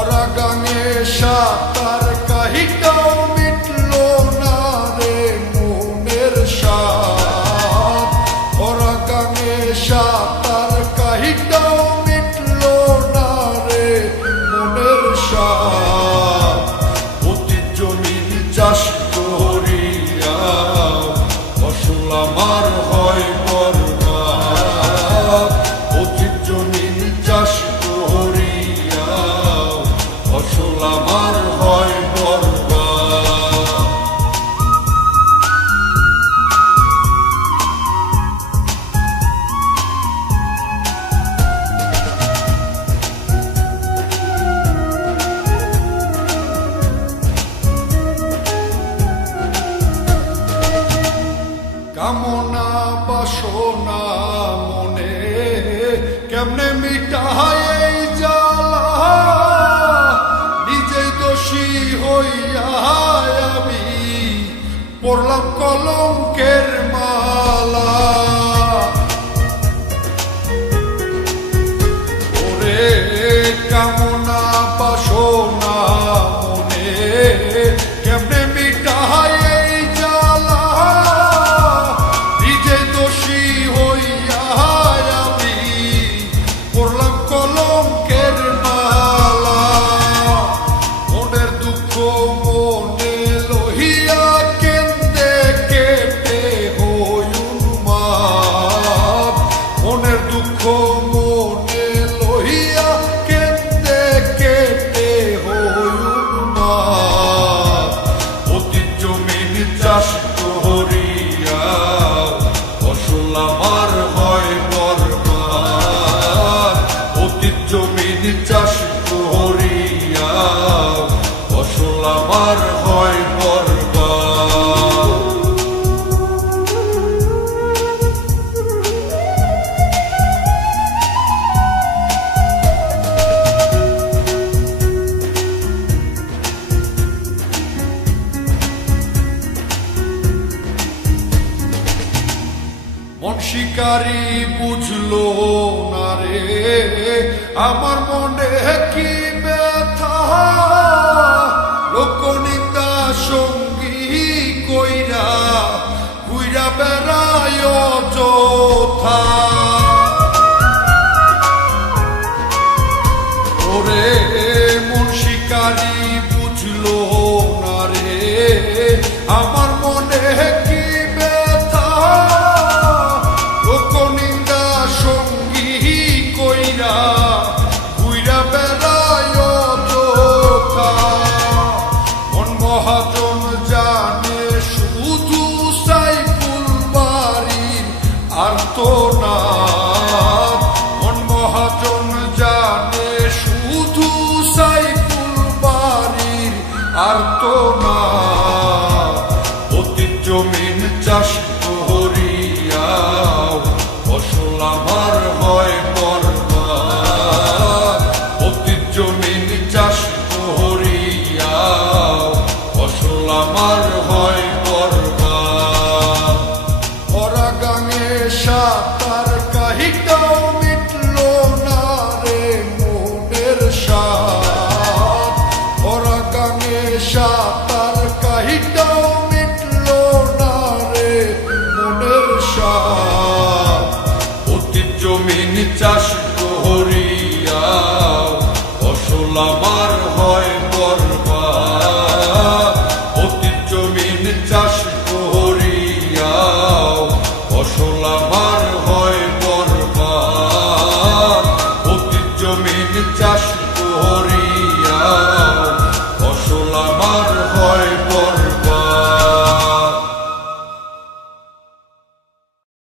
পরাগাঙে সাতার কাহিটাও মিটলো না রে মনের সাথ। পরাগাঙে সাতার কাহিটাও মিটলো না রে মনের সাথ। অতীত জমিন চাষ করিয়া ফসল আমার হয় বরবাদ। অতীত জমিন চাষ করিয়া ফসল আমার হয় বরবাদ। কামনা বাসনা মনে কেমনে মিটায় এই জ্বালা। নিজে দোষী হইয়া আমি পড়লাম কলঙ্কের মালা। ওরে কামনা বাসনা মনে কেমনে মিটায় এই জ্বালা। নিজে দোষী হইয়া আমি পড়লাম কলঙ্কের মালা। মনের দুঃখ মনে লহিয়া কেন্দে কেটে হই উন্মাদ। মনের দুঃখ মনে লহিয়া কেন্দে কেটে হই উন্মাদ। অতীত জমিন চাষ করিয়া ফসল আমার হয় বরবাদ। অতীত জমিন চাষ করিয়া ফসল আমার হয় বরবাদ। মন শিকারি বুঝলো না রে আমার মনে কি ব্যথা। লোকনিন্দা সঙ্গী কইরা ঘুইরা বেড়ায় অযথা। ওরে মন শিকারি বুঝলো না রে আমার মনে কি ব্যথা। লোকনিন্দা সঙ্গী কইরা ঘুইরা বেড়ায় অযথা। মন মহাজন জানে শুধু সাইফুল বাড়ির আর্তনাদ। মন মহাজন জানে শুধু সাইফুল বাড়ির আর্তনাদ। অতীত জমিন চাষ করিয়া ফসল আমার হয় বরবাদ। অতীত জমিন চাষ করিয়া ফসল আমার হয় বরবাদ। পরাগাঙে সাতার কাহিটাও মিটলো না রে মনের সাথ। পরাগাঙে সাতার কাহিটাও মিটলো না রে মনের সাথ। অতীত জমিন চাষ করিয়া ফসল আমার হয় বরবাদ। অতীত জমিন চাষ করিয়া ফসল আমার হয় বরবাদ। অতীত জমিন চাষ